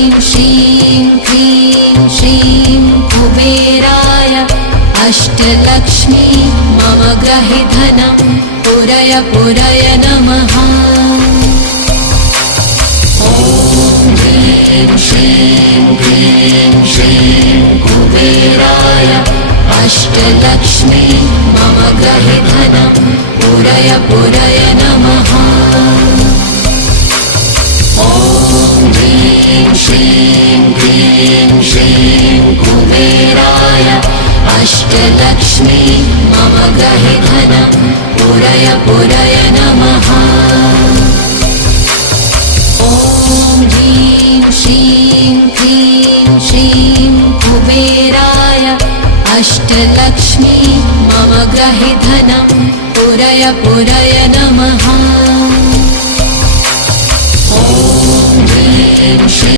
ह्रीं श्रीं क्रीं श्रीं कुबेराय अष्टलक्ष्मी मम गृहे धनं पुरय पुरय नमः। ॐ ह्रीं श्रीं क्रीं श्रीं कुबेराय अष्टलक्ष्मी मम गृहे धनं पुरय पुरय नमः। ॐ ह्रीं श्रीं क्रीं श्रीं कुबेराय अष्टलक्ष्मी मम गृहे धनं पुरय पुरय नमः। ॐ ह्रीं श्रीं क्रीं श्रीं कुबेराय अष्टलक्ष्मी मम गृहे धनं पुरय पुरय नमः। ॐ ह्रीं श्रीं